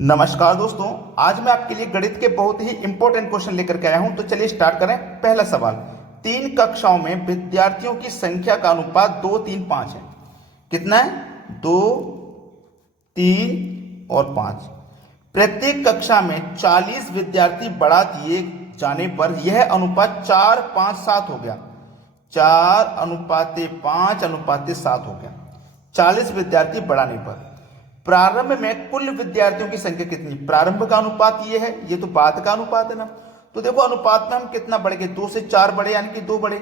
नमस्कार दोस्तों, आज मैं आपके लिए गणित के बहुत ही इंपॉर्टेंट क्वेश्चन लेकर के आया हूं। तो चलिए स्टार्ट करें। पहला सवाल, 3 कक्षाओं में विद्यार्थियों की संख्या का अनुपात 2, 3, 5 है। कितना है? 2, 3 और 5। प्रत्येक कक्षा में 40 विद्यार्थी बढ़ा दिए जाने पर यह अनुपात 4, 5, 7 हो गया। 4:5:7 हो गया 40 विद्यार्थी बढ़ाने पर। प्रारंभ में कुल विद्यार्थियों की संख्या कितनी? प्रारंभ का अनुपात ये है, ये तो बाद का अनुपात है ना। तो देखो अनुपात में हम कितना बढ़ गए, 2 से 4 बढ़े यानी कि 2 बढ़े,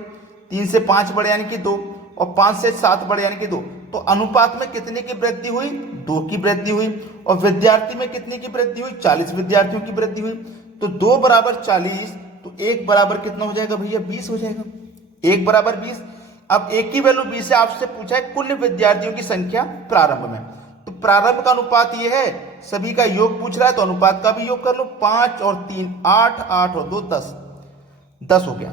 3 से 5 बढ़े यानी कि 2 और 5 से 7 बढ़े यानी कि 2। तो अनुपात में कितने की वृद्धि हुई? 2 की वृद्धि हुई। और विद्यार्थी में कितने की वृद्धि हुई? 40 विद्यार्थियों की वृद्धि हुई। तो 2 बराबर 40, तो 1 बराबर कितना हो जाएगा भैया? 20 हो जाएगा। 1 बराबर 20। अब 1 की वैल्यू 20 से आपसे पूछा है कुल विद्यार्थियों की संख्या प्रारंभ में। तो प्रारंभ का अनुपात ये है, सभी का योग पूछ रहा है तो अनुपात का भी योग कर लो। 5 और 3 8, 8 और 2 10, 10 हो गया।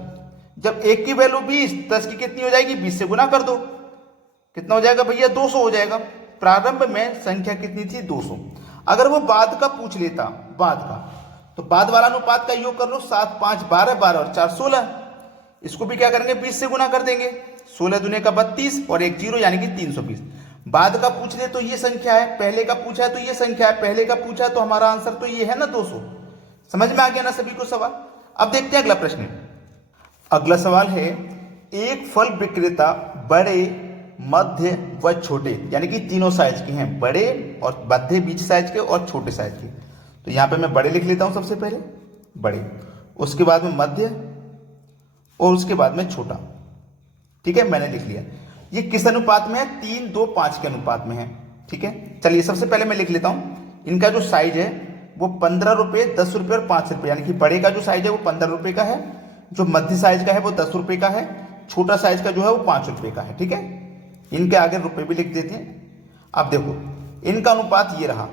जब 1 की वैल्यू 20, 10 की कितनी हो जाएगी? 20 से गुना कर दो। कितना हो जाएगा भैया? 200 हो जाएगा। प्रारंभ में संख्या कितनी थी? 200। अगर वो बाद का पूछ लेता, बाद का, तो बाद वाला अनुपात का योग कर लो। 7, 5, 12, 12 और 4 16। इसको भी क्या करेंगे? 20 से गुना कर देंगे। 16 दूने का 32 और 1 0 यानी कि 320। बाद का पूछ ले तो ये संख्या है, पहले का पूछा है तो ये संख्या है, पहले का पूछा है तो हमारा आंसर तो ये है ना 200। समझ में आ गया ना सभी को सवाल? अब देखते हैं अगला प्रश्न। अगला सवाल है, एक फल विक्रेता बड़े, मध्य व छोटे यानी कि तीनों साइज के हैं, बड़े और मध्य बीच साइज के और छोटे साइज के। तो यहां पे मैं बड़े लिख लेता हूं, सबसे पहले बड़े, उसके बाद में मध्य और उसके बाद में छोटा। ठीक है, मैंने लिख लिया। ये किस अनुपात में है? 3, 2, 5 के अनुपात में है। ठीक है, चलिए सबसे पहले मैं लिख लेता हूं। इनका जो साइज है वो 15 रुपए, 10 रुपए और 5 रुपए, यानी कि बड़े का जो साइज है वो 15 रुपए का है, जो मध्य साइज का है वो 10 रुपए का है, छोटा साइज का जो है वो 5 रुपए का है। ठीक है, इनके आगे रुपए भी लिख देते हैं। अब देखो इनका अनुपात ये रहा,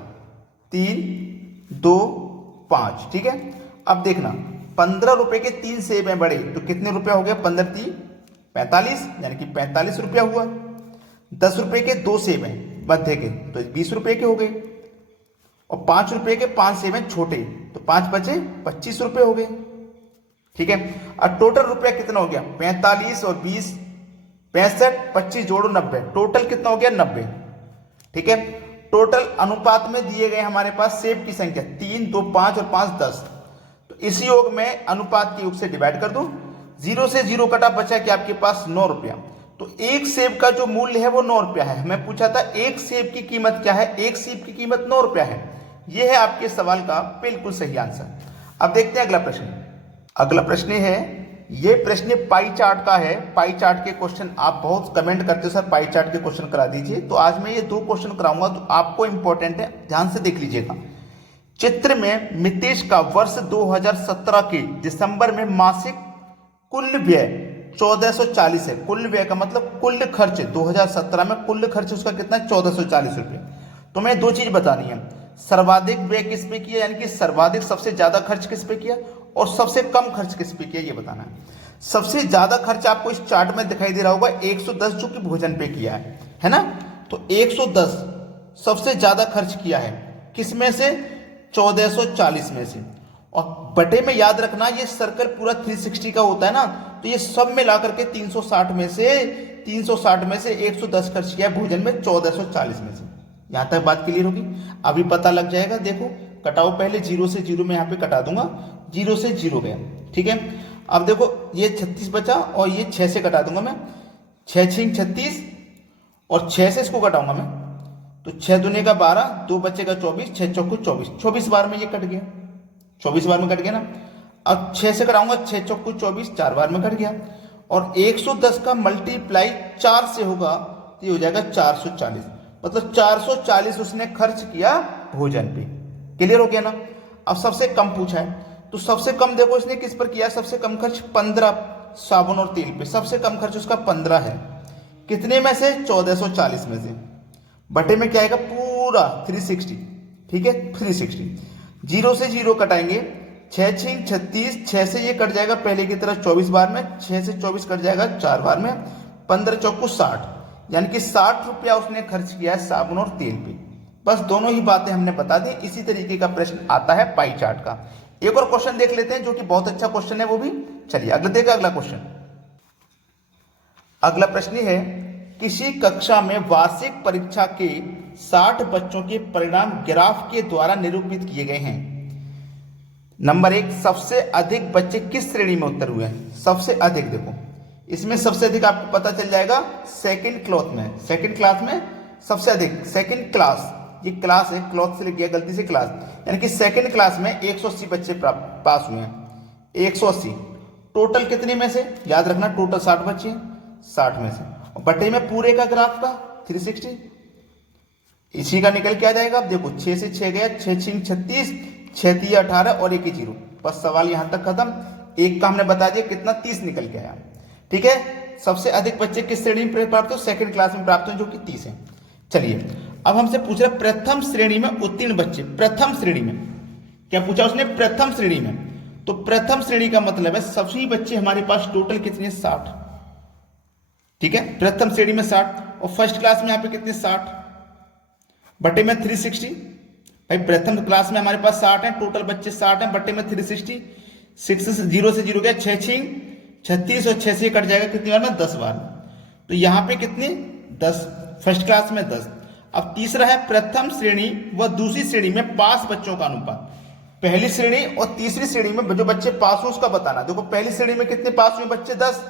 3, 2, 5। ठीक है, अब देखना 15 रुपए के 3 सेब हैं बड़े, तो कितने रुपए हो गए? 15 3 45, यानी कि 45 रुपया हुआ। 10 रुपए के 2 सेब हैं मध्य के, तो 20 रुपए के हो गए। और 5 रुपए के 5 सेब हैं छोटे, तो 5 बचे 25 रुपए हो गए। ठीक है, और टोटल रुपया कितना हो गया? 45 और 20 65, 25 जोड़ो 90, टोटल कितना हो गया? 90। ठीक है, टोटल अनुपात में दिए गए हमारे पास सेब की संख्या 3, 2, 5 और 5 10। तो इस योग में अनुपात के योग से डिवाइड कर दो। 0 से 0 कटा, बचा कि आपके पास 9 रुपया। तो एक सेब का जो मूल्य है वो 9 रुपया है। हमें पूछा था एक सेब की कीमत क्या है? एक सेब की कीमत 9 रुपया है। यह है आपके सवाल का बिल्कुल सही आंसर। अब देखते हैं अगला प्रश्न। अगला प्रश्न है, ये प्रश्न पाई चार्ट का है। पाई चार्ट के क्वेश्चन आप बहुत कमेंट करते हो, सर पाई चार्ट के क्वेश्चन करा दीजिए। तो आज मैं ये 2 क्वेश्चन कराऊंगा, तो आपको इंपॉर्टेंट है, ध्यान से देख लीजिएगा। चित्र में मितेश का वर्ष 2017 के दिसंबर में मासिक कुल व्यय 1440 है। कुल व्यय का मतलब कुल खर्च, 2017 में कुल खर्च उसका कितना है? 1440 रुपये। तो मैं 2 चीज बतानी है, सर्वाधिक व्यय किस पे किया, यानी कि सर्वाधिक सबसे ज्यादा खर्च किस पे किया, और सबसे कम खर्च किस पे किया, ये बताना है। सबसे ज्यादा खर्च आपको इस चार्ट में दिखाई दे रहा होगा, 110 जो कि भोजन पे किया है ना। तो 110 सबसे ज्यादा खर्च किया है, किस में से? 1440 में से। और बटे में याद रखना ये सर्कल पूरा 360 का होता है ना, तो ये सब मिला करके 360 में से 110 खर्च किया है भोजन में 1440 में से। यहां तक बात क्लियर होगी? अभी पता लग जाएगा। देखो कटाओ, पहले 0 से 0 में यहां पे कटा दूंगा, 0 से 0 गया। ठीक है, अब देखो ये 36 बचा और ये 6 से कटा दूंगा मैं, 6 6 36 और 6 से इसको कटाऊंगा मैं, तो 6 दूने का 12, 2 बचेगा 24, 6 चौको 24, 24 बार में ये कट गया, 24 बार में कट गया ना। अब 6 से कराऊंगा, 6 चौको 24, 4 बार में कट गया। और 110 का मल्टीप्लाई 4 से होगा तो ये हो जाएगा 440, मतलब 440 उसने खर्च किया भोजन पे। क्लियर हो गया ना? अब सबसे कम पूछा है, तो सबसे कम देखो इसने किस पर किया? सबसे कम खर्च 15 साबुन और तेल पे, सबसे कम खर्च उसका 15 है। कितने में से? 1440 में से। बटे में क्या आएगा? पूरा 360। ठीक है, 360। 0 से 0 कटाएंगे, 6 6 36, 6 से ये कट जाएगा पहले की तरह 24 बार में, 6 से 24 कट जाएगा 4 बार में, 15 चौको 60, यानी कि 60 रुपया उसने खर्च किया है साबुन और तेल पे। बस दोनों ही बातें हमने बता दी। इसी तरीके का प्रश्न आता है पाई चार्ट का। एक और क्वेश्चन देख लेते हैं जो कि बहुत अच्छा क्वेश्चन है वो भी। चलिए अगला देखिए, अगला क्वेश्चन। अगला प्रश्न है, किसी कक्षा में वार्षिक परीक्षा के 60 बच्चों के परिणाम ग्राफ के द्वारा निरूपित किए गए हैं। नंबर 1, सबसे अधिक बच्चे किस श्रेणी में उत्तर हुए हैं? सबसे अधिक, देखो इसमें सबसे अधिक आपको पता चल जाएगा सेकंड क्लास में। सेकंड क्लास में सबसे अधिक, सेकंड क्लास, ये क्लास है, क्लॉथ से लिख गया गलती से क्लास, यानी कि सेकंड क्लास में 180 बच्चे पास हुए हैं। 180 टोटल कितने में से? याद रखना टोटल 60 बच्चे हैं, 60 में से, और बटे में पूरे का ग्राफ का 360, इसी का निकल के आ जाएगा। अब देखो 6 से 6 गया, 6 6 36, 6 3 18 और 1 0। बस सवाल यहां तक खत्म। एक का हमने बता दिया कितना, 30 निकल के आया। ठीक है, सबसे अधिक बच्चे किस श्रेणी में प्राप्त हो? सेकंड क्लास में प्राप्त हो, जो कि 30 है। चलिए अब हमसे पूछ रहे प्रथम श्रेणी में उत्तीर्ण बच्चे। प्रथम श्रेणी में क्या पूछा उसने? प्रथम श्रेणी में। तो प्रथम श्रेणी का मतलब है सभी बच्चे हमारे पास टोटल कितने? 60। ठीक है, प्रथम श्रेणी में 60, और फर्स्ट क्लास में यहां पे कितने? 60 बटे में 360। भाई प्रथम क्लास में हमारे पास 60 है, टोटल बच्चे 60 हैं, बटे में 360, 6 से 0 गया, 6 6 36, और 6 से कट जाएगा कितनी बार में? 10 बार। तो यहां पे कितने? 10, फर्स्ट क्लास में 10। अब तीसरा है प्रथम श्रेणी व दूसरी श्रेणी में पास बच्चों का अनुपात। पहली श्रेणी और तीसरी श्रेणी में जो बच्चे पास हुए उसका बताना। देखो पहली श्रेणी में कितने पास हुए बच्चे? 10।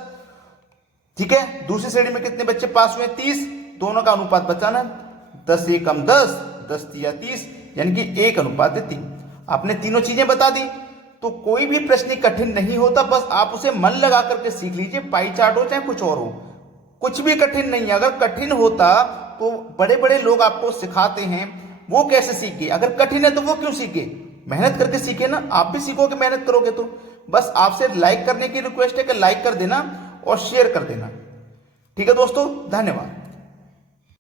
ठीक है, दूसरी श्रेणी में कितने बच्चे पास हुए? 30। दोनों का अनुपात बताना। 10 एकम 10, 10 तिया 30, यानी कि 1:3। आपने तीनों चीजें बता दी, तो कोई भी प्रश्न कठिन नहीं होता, बस आप उसे मन लगा करके सीख लीजिए। पाई चार्ट हो चाहे कुछ और हो, कुछ भी कठिन नहीं है। अगर कठिन होता तो बड़े बड़े लोग आपको सिखाते हैं, वो कैसे सीखे? अगर कठिन है तो वो क्यों सीखे? मेहनत करके सीखे ना। आप भी सीखोगे मेहनत करोगे तो। बस आपसे लाइक करने की रिक्वेस्ट है कि लाइक कर देना और शेयर कर देना। ठीक है दोस्तों, धन्यवाद।